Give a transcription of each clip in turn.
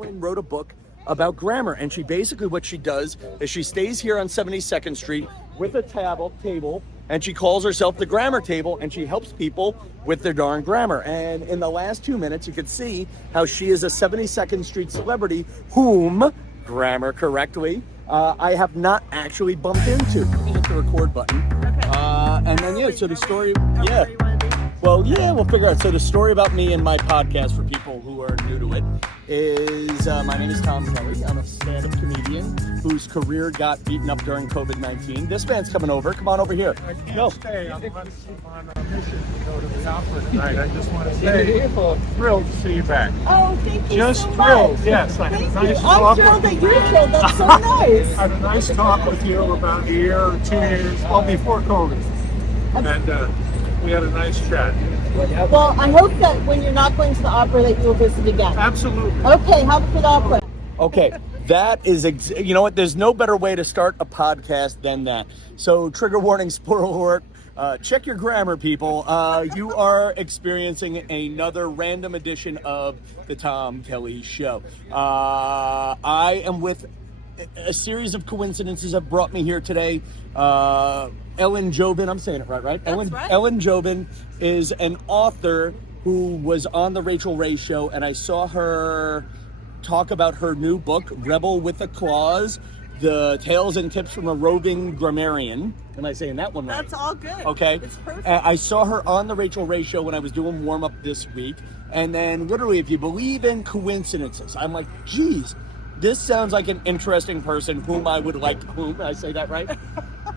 Ellen wrote a book about grammar, and she basically, what she does is she stays here on 72nd Street with a table, and she calls herself the Grammar Table, and she helps people with their darn grammar. And in the last 2 minutes, you could see how she is a 72nd Street celebrity whom, grammar correctly, I have not actually bumped into. Let me hit the record button. Okay. And then, so the story, Well, we'll figure out. So the story about me and my podcast, for people who are new to it, is my name is Tom Kelly. I'm a stand-up comedian whose career got beaten up during COVID-19. This man's coming over. Come on over here. I can't stay. I'm on a mission to go to the opera tonight. I just want to say, thrilled to see you back. Oh, thank you Just so thrilled. much. Yes, I had a nice I'm talk. thrilled that you're thrilled. That's so nice. I had a nice talk with you about a year or 2 years, well, before COVID. And we had a nice chat. Well, I hope that when you're not going to the opera that you'll visit again. Absolutely. Okay, have a good opera. Okay, that is, you know what? There's no better way to start a podcast than that. So, trigger warning, spoiler alert. Check your grammar, people. You are experiencing another random edition of the Tom Kelly Show. I am with a series of coincidences have brought me here today. Ellen Jovin, I'm saying it right? That's right. Ellen Jovin is an author who was on the Rachel Ray Show, and I saw her talk about her new book, Rebel with a Clause, the tales and tips from a roving grammarian. Am I saying that one right? That's all good. Okay. It's perfect. I saw her on the Rachel Ray Show when I was doing warm-up this week, and then literally, if you believe in coincidences, I'm like, geez, this sounds like an interesting person whom I would like, I say that right?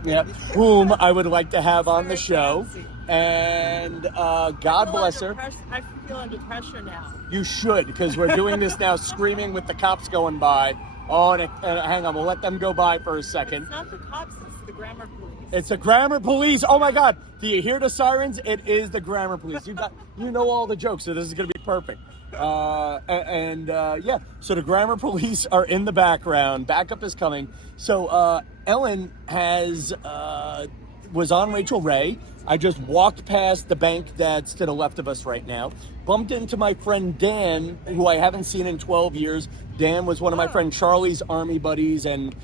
Yeah, whom I would like to have on the show. And God bless her. I feel under pressure now. You should, because we're doing this now screaming with the cops going by. Oh, and hang on, we'll let them go by for a second. It's not the cops, it's the grammar police. It's the grammar police. Oh my God. Do you hear the sirens? It is the grammar police. You know all the jokes, so this is going to be perfect. So the grammar police are in the background. Backup is coming. So Ellen was on Rachel Ray. I just walked past the bank that's to the left of us right now. Bumped into my friend Dan, who I haven't seen in 12 years. Dan was one of my friend Charlie's army buddies. And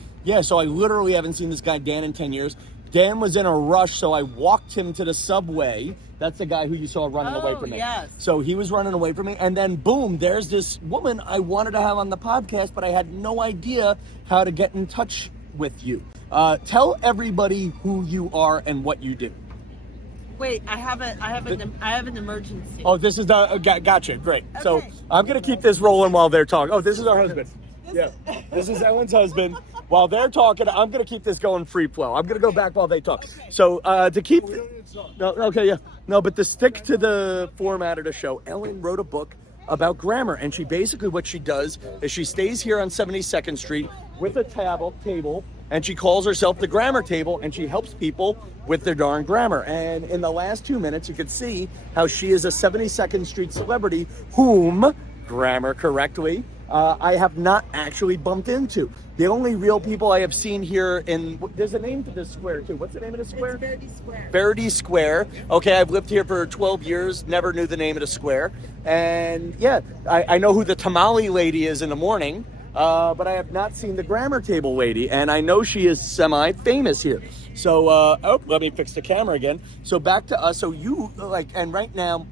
so I literally haven't seen this guy Dan in 10 years. Dan was in a rush, so I walked him to the subway. That's the guy who you saw running away from me. Yes. So he was running away from me. And then, boom, there's this woman I wanted to have on the podcast, but I had no idea how to get in touch with you. Tell everybody who you are and what you do. Wait, I have an emergency. Oh, this is gotcha. Great. Okay. So I'm going to keep this rolling while they're talking. Oh, this is our husband. Yeah. This is Ellen's husband. While they're talking, I'm going to keep this going free flow. I'm going to go back while they talk. Okay. So to keep... but to stick to the format of the show, Ellen wrote a book about grammar, and she basically, what she does is she stays here on 72nd Street with a table, and she calls herself the Grammar Table, and she helps people with their darn grammar. And in the last 2 minutes, you could see how she is a 72nd Street celebrity whom, grammar correctly, I have not actually bumped into. The only real people I have seen here there's a name to this square too. What's the name of the square? It's Verdi Square. Verdi Square. Okay, I've lived here for 12 years, never knew the name of the square. And I know who the tamale lady is in the morning, but I have not seen the Grammar Table lady. And I know she is semi-famous here. So, let me fix the camera again. So back to us. So you, and right now,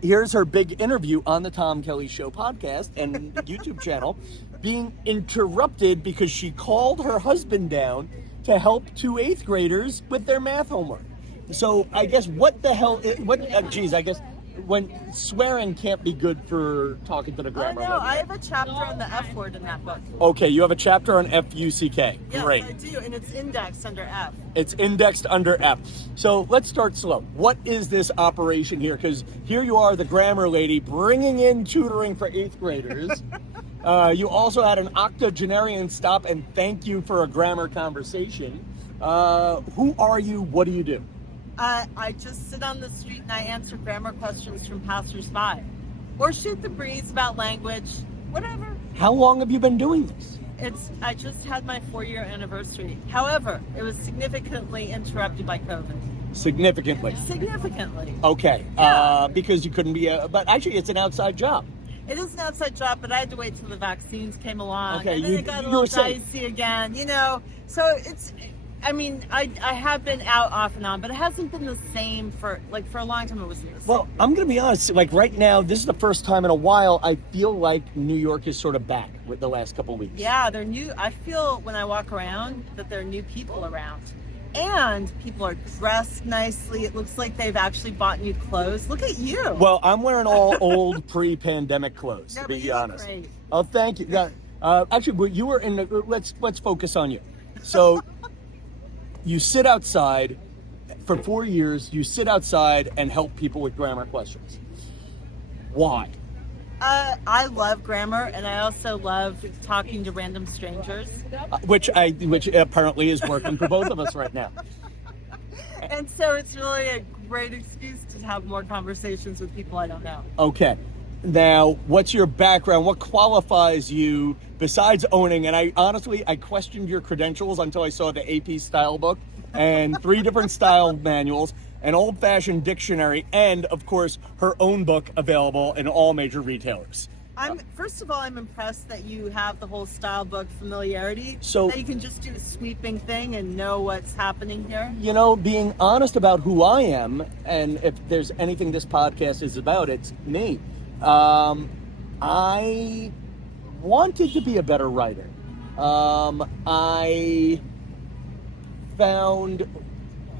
here's her big interview on the Tom Kelly Show podcast and YouTube channel, being interrupted because she called her husband down to help 2 8th graders with their math homework. So I guess I guess when swearing can't be good for talking to the grammar. No, I have a chapter on the F word in that book. Okay, you have a chapter on F-U-C-K. Yes, Great. I do, and it's indexed under F. It's indexed under F. So let's start slow. What is this operation here? Because here you are, the grammar lady, bringing in tutoring for 8th graders. You also had an octogenarian stop and thank you for a grammar conversation. Who are you? What do you do? I just sit on the street and I answer grammar questions from passersby. Or shoot the breeze about language, whatever. How long have you been doing this? I just had my 4-year anniversary. However, it was significantly interrupted by COVID. Significantly? Significantly. Okay. Yeah. Because you couldn't be but actually it's an outside job. It is an outside job, but I had to wait till the vaccines came along. Okay, and then it got a little dicey again, So it's, I have been out off and on, but it hasn't been the same for a long time. It wasn't the same. Well, I'm going to be honest. Like right now, this is the first time in a while I feel like New York is sort of back with the last couple of weeks. Yeah, they're new. I feel when I walk around that there are new people around. And people are dressed nicely. It looks like they've actually bought new clothes. Look at you. Well, I'm wearing all old pre-pandemic clothes, Yeah, to but be you look honest. great. Oh, thank you. Yeah, actually, you were in the. Let's focus on you. So, you sit outside for 4 years. You sit outside and help people with grammar questions. Why? I love grammar, and I also love talking to random strangers. Which apparently is working for both of us right now. And so it's really a great excuse to have more conversations with people I don't know. Okay. Now, what's your background? What qualifies you besides owning? And I questioned your credentials until I saw the AP style book and 3 different style manuals, an old-fashioned dictionary, and, of course, her own book available in all major retailers. First of all, I'm impressed that you have the whole style book familiarity, So- that you can just do a sweeping thing and know what's happening here. Being honest about who I am, and if there's anything this podcast is about, it's me. I wanted to be a better writer. I found,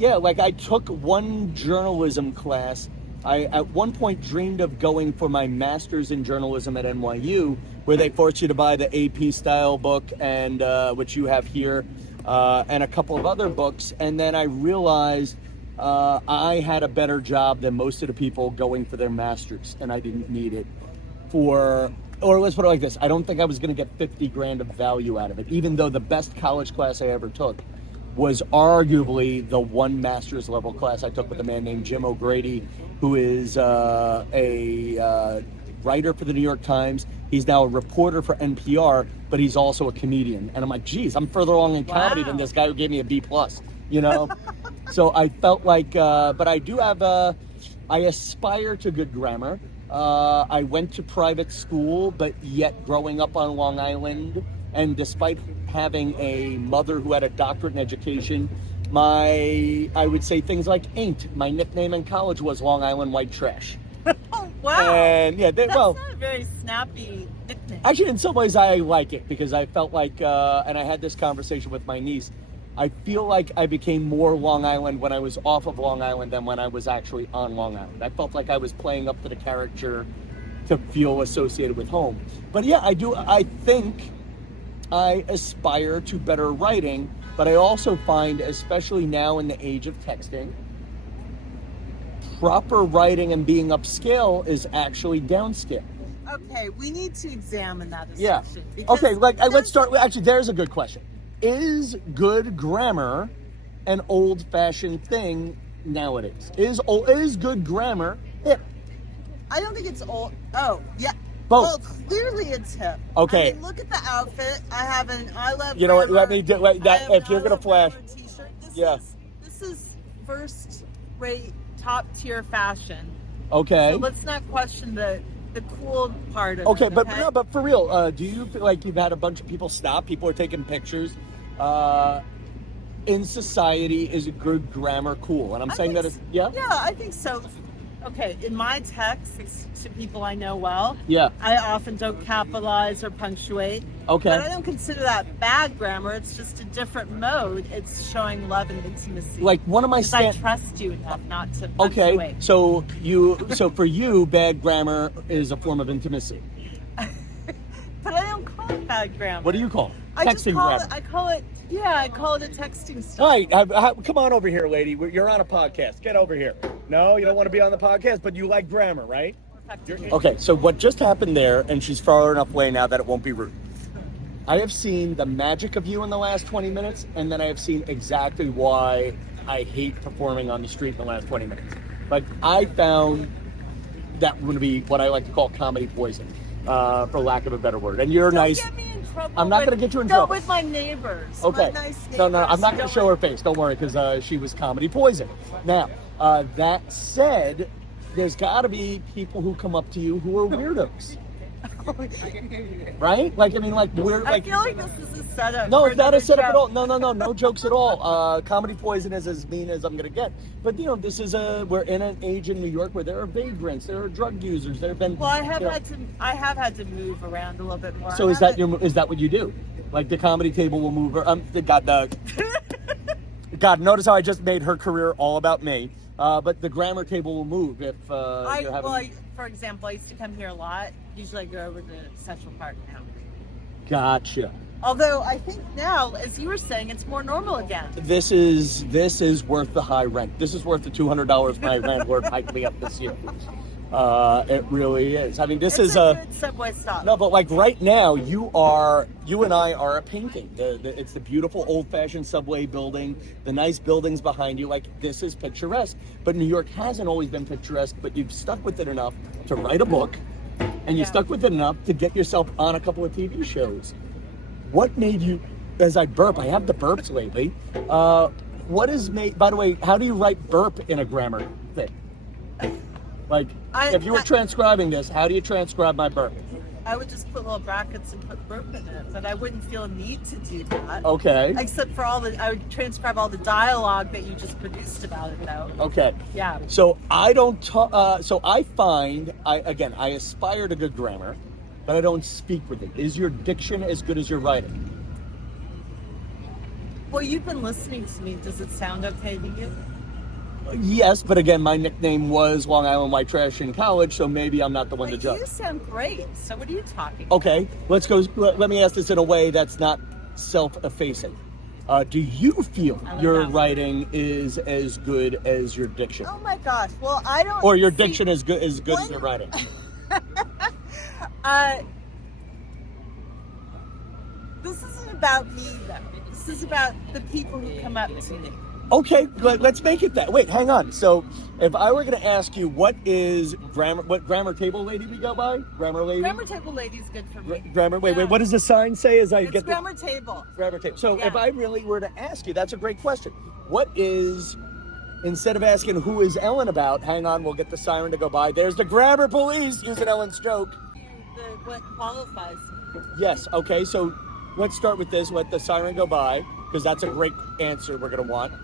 I took one journalism class. I, at one point, dreamed of going for my master's in journalism at NYU, where they force you to buy the AP style book, and which you have here, and a couple of other books. And then I realized I had a better job than most of the people going for their master's, and I didn't need it or let's put it like this. I don't think I was going to get 50 grand of value out of it, even though the best college class I ever took was arguably the one master's level class I took with a man named Jim O'Grady, who is a writer for the New York Times. He's now a reporter for NPR, but he's also a comedian. And I'm like, geez, I'm further along in comedy than this guy who gave me a B+, So I felt like, but I do have, I aspire to good grammar. I went to private school, but yet growing up on Long Island, and despite having a mother who had a doctorate in education, I would say things like ain't. My nickname in college was Long Island White Trash. Oh, wow. And that's not a very snappy nickname. Actually, in some ways I like it, because I felt like, and I had this conversation with my niece, I feel like I became more Long Island when I was off of Long Island than when I was actually on Long Island. I felt like I was playing up to the character to feel associated with home. But yeah, I think I aspire to better writing, but I also find, especially now in the age of texting, proper writing and being upscale is actually downscale. Okay, we need to examine that Yeah. assumption. Okay, let's start with, actually, there's a good question. Is good grammar an old-fashioned thing nowadays? Is good grammar hip? I don't think it's old. Oh, yeah. Both. Well, clearly it's hip. Okay. I mean, look at the outfit. I have an I love You know what? grammar. Let me do that. I have If an you're I gonna love flash, grammar t-shirt. This is first-rate, top-tier fashion. okay. So let's not question the cool part of it. Okay, but for real, do you feel like you've had a bunch of people stop? People are taking pictures. In society, is good grammar cool? And I'm saying that it's, yeah? Yeah, I think so. Okay, in my texts to people I know well, Yeah. I often don't capitalize or punctuate. Okay. But I don't consider that bad grammar. It's just a different mode. It's showing love and intimacy. Like one of my because I trust you enough not to Okay, punctuate. so for you, bad grammar is a form of intimacy. But I don't call it bad grammar. What do you call it? I just Texting call grammar. it. I call it a texting style. All right, come on over here, lady. You're on a podcast. Get over here. No, you don't want to be on the podcast, but you like grammar, right? Okay, so what just happened there, and she's far enough away now that it won't be rude. I have seen the magic of you in the last 20 minutes, and then I have seen exactly why I hate performing on the street in the last 20 minutes. Like, I found that would be what I like to call comedy poison, for lack of a better word. And you're nice. Don't get me in trouble. I'm not going to get you in trouble. with my neighbors. Okay. My nice neighbors. No, I'm not going to Don't show worry. her face. Don't worry, because she was comedy poison. Now, that said, there's got to be people who come up to you who are weirdos. Right? Like, I mean, like, we're I like... feel like this is a setup. No, for it's not a another setup show. at all. No jokes at all. Comedy Poison is as mean as I'm gonna get. But this is we're in an age in New York where there are vagrants, there are drug users, there have been. Well, I have had to move around a little bit more. So is that what you do? Like the comedy table will move? God, notice how I just made her career all about me. But the grammar table will move if you're having. For example, I used to come here a lot. Usually I go over to Central Park now. Gotcha. Although I think now, as you were saying, it's more normal again. This is worth the high rent. This is worth the $200 my rent we're hiking up this year. It really is. I mean, this is a good subway stop. No, but like right now, you and I are a painting. It's the beautiful old-fashioned subway building, the nice buildings behind you. Like, this is picturesque. But New York hasn't always been picturesque, but you've stuck with it enough to write a book, and you stuck with it enough to get yourself on a couple of TV shows. What made you, as I burp, I have the burps lately. What is made, by the way, how do you write burp in a grammar thing? Like, if you were transcribing this, how do you transcribe my burp? I would just put little brackets and put burp in it, but I wouldn't feel a need to do that. Okay. Except for I would transcribe all the dialogue that you just produced about it, though. Okay. Yeah. So I don't talk, so I find, I aspire to good grammar, but I don't speak with it. Is your diction as good as your writing? Well, you've been listening to me. Does it sound okay to you? Yes, but again, my nickname was Long Island White Trash in college, so maybe I'm not the one to judge. You sound great. So what are you talking about? Okay, let's go. Let me ask this in a way that's not self-effacing. Do you feel your writing is as good as your diction? Oh my gosh! Well, I don't. Or your diction is good as your writing? This isn't about me, though. This is about the people who come up to me. Okay, let's make it that. Wait, hang on. So, if I were going to ask you, what grammar table lady we go by? Grammar lady. Grammar table lady is good for me. Grammar. Wait. What does the sign say? As I it's get grammar table. Grammar table. So, if I really were to ask you, that's a great question. What is, instead of asking who is Ellen about? Hang on, we'll get the siren to go by. There's the grammar police using Ellen's joke. What qualifies me? Yes. Okay. So, let's start with this. Let the siren go by, because that's a great answer we're going to want.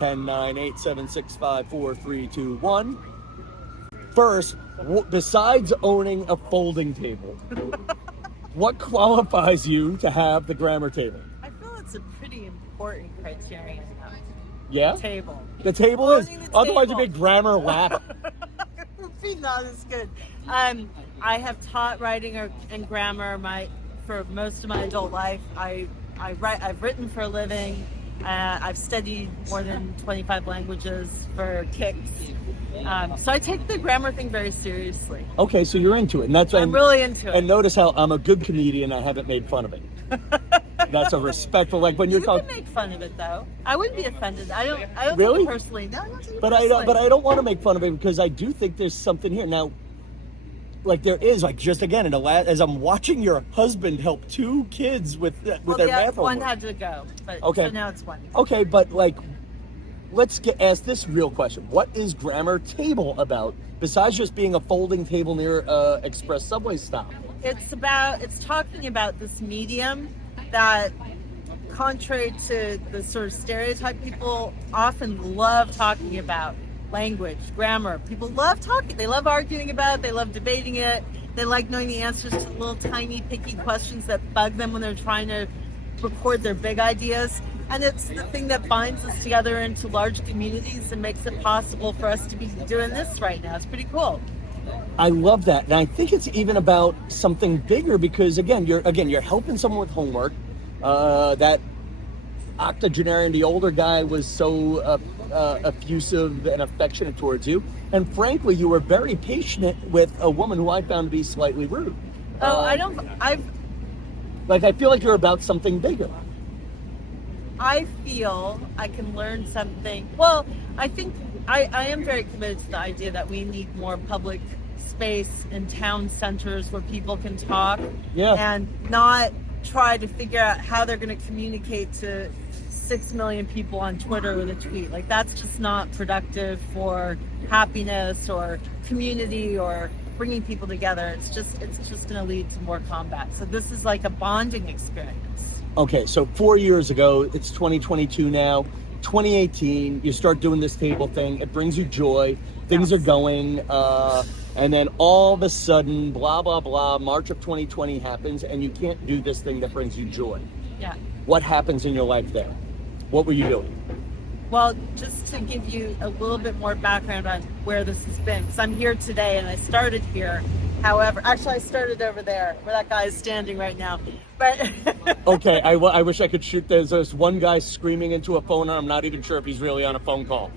10, 9, 8, 7, 6, 5, 4, 3, 2, 1. First, besides owning a folding table, what qualifies you to have the grammar table? I feel it's a pretty important criterion. Yeah? Table. The table is? Otherwise it'd be grammar lap. It would be not as good. I have taught writing and grammar for most of my adult life. I've written for a living. I've studied more than 25 languages for kicks. So I take the grammar thing very seriously. Okay, so you're into it. And I'm really into it. And notice how I'm a good comedian. I haven't made fun of it. That's a respectful, like when you're talking. You can make fun of it, though. I wouldn't be offended. I don't really? think personally. No, I don't think but I don't want to make fun of it, because I do think there's something here. Now, like there is, like just again, as I'm watching your husband help two kids with their math homework. One had to go, but okay. So now it's one. Okay, but like, let's ask this real question. What is Grammar Table about, besides just being a folding table near express subway stop? It's talking about this medium that, contrary to the sort of stereotype people often love talking about, language, grammar. People love talking. They love arguing about it. They love debating it. They like knowing the answers to little tiny picky questions that bug them when they're trying to record their big ideas. And it's the thing that binds us together into large communities and makes it possible for us to be doing this right now. It's pretty cool. I love that. And I think it's even about something bigger, because you're helping someone with homework. That octogenarian, the older guy, was so effusive and affectionate towards you, and frankly you were very patient with a woman who I found to be slightly rude. I feel like you're about something bigger. I feel I can learn something. Well, I think I am very committed to the idea that we need more public space in town centers where people can talk and not try to figure out how they're going to communicate to 6 million people on Twitter with a tweet. Like, that's just not productive for happiness or community or bringing people together. It's just going to lead to more combat. So this is like a bonding experience. Okay, so 4 years ago, it's 2022 now, 2018, you start doing this table thing. It brings you joy. Things are going. And then all of a sudden, blah, blah, blah, March of 2020 happens, and you can't do this thing that brings you joy. Yeah. What happens in your life there? What were you doing? Well, just to give you a little bit more background on where this has been, because I'm here today and I started here. However, actually, I started over there where that guy is standing right now. But Okay, I wish I could shoot. There's one guy screaming into a phone, and I'm not even sure if he's really on a phone call.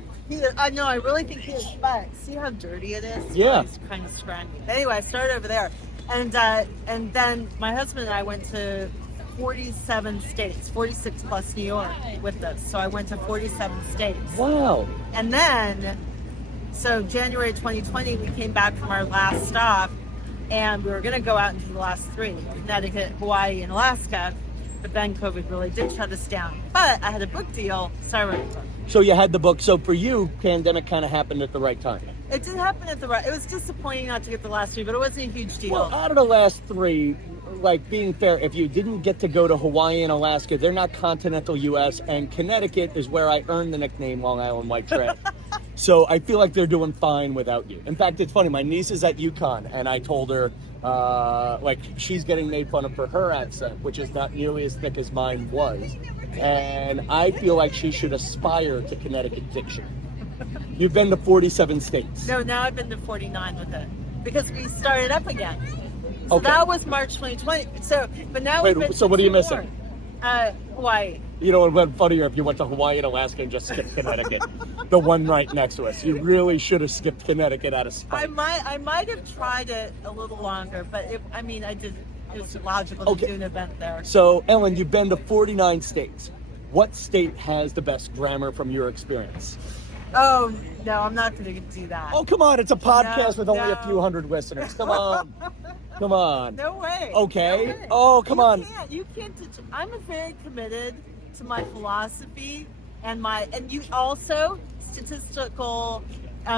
I know, I really think he is. But see how dirty it is? Yeah. He's kind of scrawny. Anyway, I started over there, and then my husband and I went to 47 states, 46 plus New York with this. So I went to 47 states. Wow. And then, so January 2020, we came back from our last stop, and we were going to go out into the last three, Connecticut, Hawaii, and Alaska. But then COVID really did shut us down. But I had a book deal, so I wrote the book. So you had the book. So for you, pandemic kind of happened at the right time. It did happen at the right. It was disappointing not to get the last three, but it wasn't a huge deal. Well, out of the last three, like being fair, if you didn't get to go to Hawaii and Alaska, they're not continental U.S. and Connecticut is where I earned the nickname Long Island White Trash. So I feel like they're doing fine without you. In fact, it's funny. My niece is at UConn, and I told her, like, she's getting made fun of for her accent, which is not nearly as thick as mine was. And I feel like she should aspire to Connecticut diction. You've been to 47 states. No, now I've been to 49 with it because we started up again. So Okay. that was March 2020. So, but now Wait, we've been so to what are you two missing? more. Hawaii. You know, it would have been funnier if you went to Hawaii and Alaska and just skipped Connecticut. The one right next to us. You really should have skipped Connecticut out of spite. I might have tried it a little longer, but I did. It was logical to do an event there. So, Ellen, you've been to 49 states. What state has the best grammar from your experience? Oh no, I'm not going to do that. Oh, come on. It's a podcast with only a no. few hundred listeners. Come on. Come on. No way. Okay. No way. Oh, come on. You can't. I'm very committed to my philosophy and you also statistical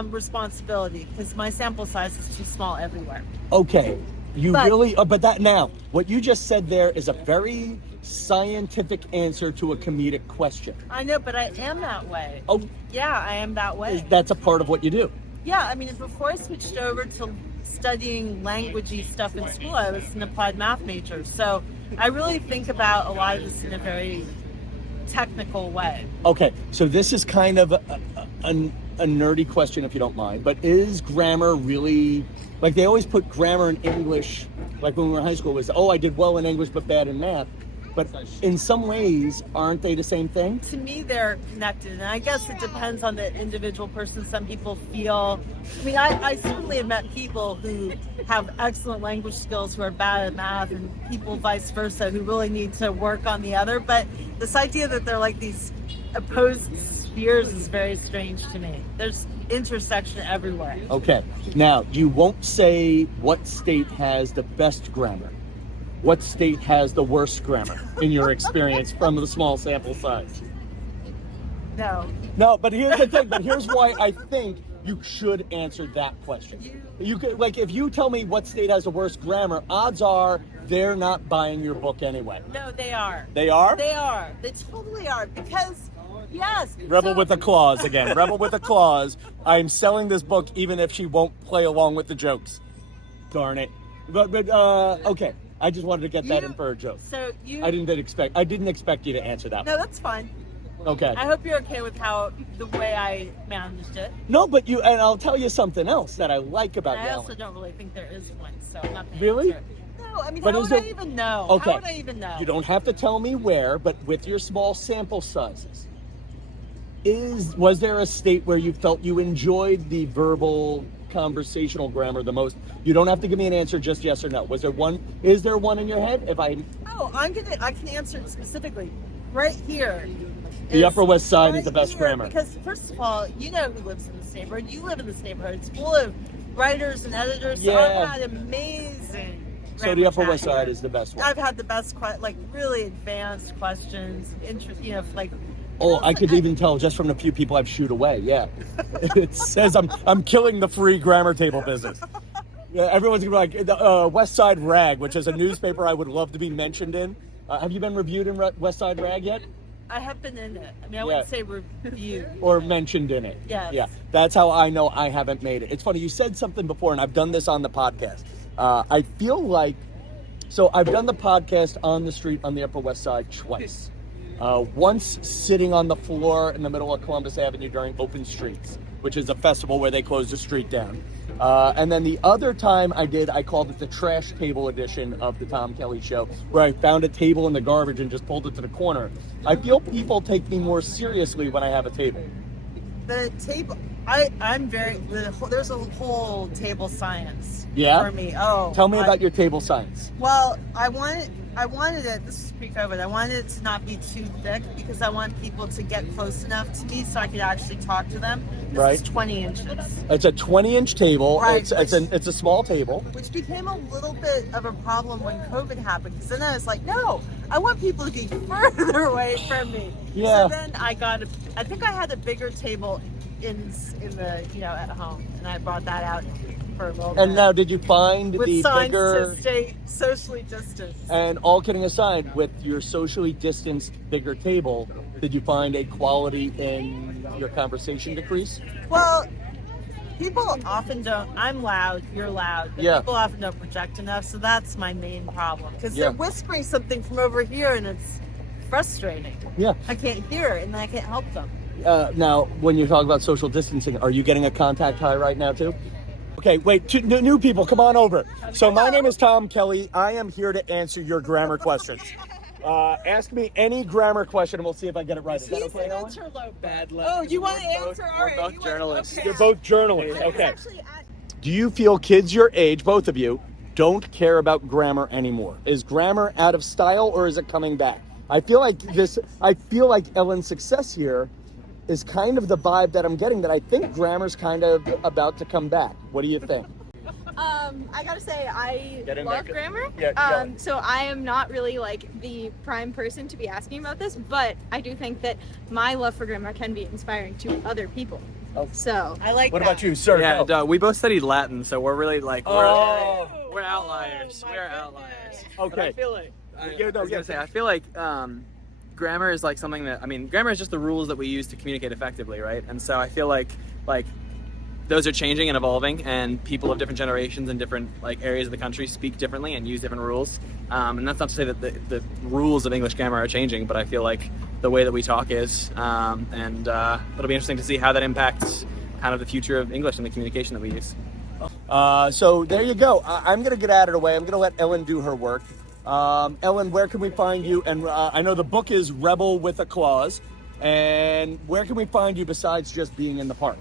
responsibility because my sample size is too small everywhere. Okay. But that now, what you just said there is a very scientific answer to a comedic question. I know, but I am that way. Oh, yeah, I am that way. That's a part of what you do. Yeah, before I switched over to studying languagey stuff in school, I was an applied math major. So I really think about a lot of this in a very technical way. Okay, so this is kind of a nerdy question, if you don't mind, but is grammar really, like they always put grammar in English, like when we were in high school, was, I did well in English but bad in math. But in some ways, aren't they the same thing? To me, they're connected, and I guess it depends on the individual person. Some people feel, I certainly have met people who have excellent language skills who are bad at math, and people vice versa who really need to work on the other. But this idea that they're like these opposed spheres is very strange to me. There's intersection everywhere. Okay, now you won't say what state has the best grammar. What state has the worst grammar in your experience from the small sample size? No, but here's the thing. But here's why I think you should answer that question. You could, like, if you tell me what state has the worst grammar, odds are they're not buying your book anyway. No, they are. They are? They are. They totally are. Because, yes. Rebel with a clause again. Rebel with a clause. I'm selling this book even if she won't play along with the jokes. Darn it. But okay. I just wanted to get that in for a joke. So I didn't expect you to answer that. No, that's fine. Okay. I hope you're okay with the way I managed it. No, but and I'll tell you something else that I like about I Ellen. also don't really think there is one, so I'm not going to Really? answer it. No, But how is would I there- even know? Okay. How would I even know? You don't have to tell me where, but with your small sample sizes, was there a state where you felt you enjoyed the verbal conversational grammar the most? You don't have to give me an answer, just yes or no. Is there one in your head? I can answer it specifically. Right here. The Upper West Side is right the best here, grammar. Because first of all, you know who lives in this neighborhood. You live in this neighborhood. It's full of writers and editors. Yeah. So I've had amazing. So the Upper West Side is the best one. I've had the best, really advanced questions. Like. Oh, I could even tell just from the few people I've shooed away. Yeah, it says I'm killing the free grammar table business. Yeah, everyone's gonna be like the West Side Rag, which is a newspaper I would love to be mentioned in. Have you been reviewed in West Side Rag yet? I have been in it. I mean, I wouldn't say review. Or mentioned in it. Yes. Yeah. That's how I know I haven't made it. It's funny, you said something before, and I've done this on the podcast. I feel like, so I've done the podcast on the street on the Upper West Side twice. Once sitting on the floor in the middle of Columbus Avenue during Open Streets, which is a festival where they close the street down. And then the other time I called it the trash table edition of the Tom Kelly Show, where I found a table in the garbage and just pulled it to the corner. I feel people take me more seriously when I have a table. The table, there's a whole table science for me. Oh, tell me about your table science. Well, I wanted it, this is pre-COVID, I wanted it to not be too thick because I want people to get close enough to me so I could actually talk to them. This is 20 inches. It's a 20-inch table. Right. It's a small table. Which became a little bit of a problem when COVID happened because then I was like, no, I want people to be further away from me. Yeah. So then I think I had a bigger table in the, at home, and I brought that out for a little bit. And now, did you find with the signs bigger, to stay socially distanced? and all kidding aside, with your socially distanced bigger table, did you find a quality in your conversation decrease? Well, people often don't. I'm loud, you're loud, but people often don't project enough, so that's my main problem. Because they're whispering something from over here, and it's frustrating. Yeah. I can't hear it, and I can't help them. Now, when you talk about social distancing, are you getting a contact high right now, too? Okay, wait, new people, come on over. So my name is Tom Kelly. I am here to answer your grammar questions. Ask me any grammar question, and we'll see if I get it right. Is that okay, Ellen? Bad luck. Oh, you want to answer? All right. We're both journalists. Okay. You're both journalists, okay. Do you feel kids your age, both of you, don't care about grammar anymore? Is grammar out of style, or is it coming back? I feel like Ellen's success here is kind of the vibe that I'm getting, that I think grammar's kind of about to come back. What do you think? I gotta say, I love grammar. Yeah, so I am not really like the prime person to be asking about this, but I do think that my love for grammar can be inspiring to other people. Oh. So I like What that. about you, sir? Yeah, Go. we both studied Latin, so we're really like we're outliers. my We're goodness. Okay. But I feel like Yeah, I feel like grammar is like something that grammar is just the rules that we use to communicate effectively, right? And so I feel like those are changing and evolving, and people of different generations and different areas of the country speak differently and use different rules. And that's not to say that the rules of English grammar are changing, but I feel like the way that we talk is, and it'll be interesting to see how that impacts kind of the future of English and the communication that we use. So there you go. I'm going to get out of the way. I'm going to let Ellen do her work. Ellen, where can we find you? And I know the book is Rebel with a Clause. And where can we find you besides just being in the park?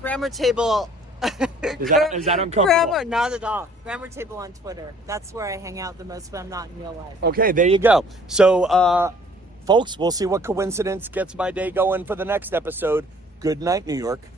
Grammar table. Is that uncomfortable? Grammar, not at all. Grammar table on Twitter. That's where I hang out the most when I'm not in real life. Okay, there you go. So, folks, we'll see what coincidence gets my day going for the next episode. Good night, New York.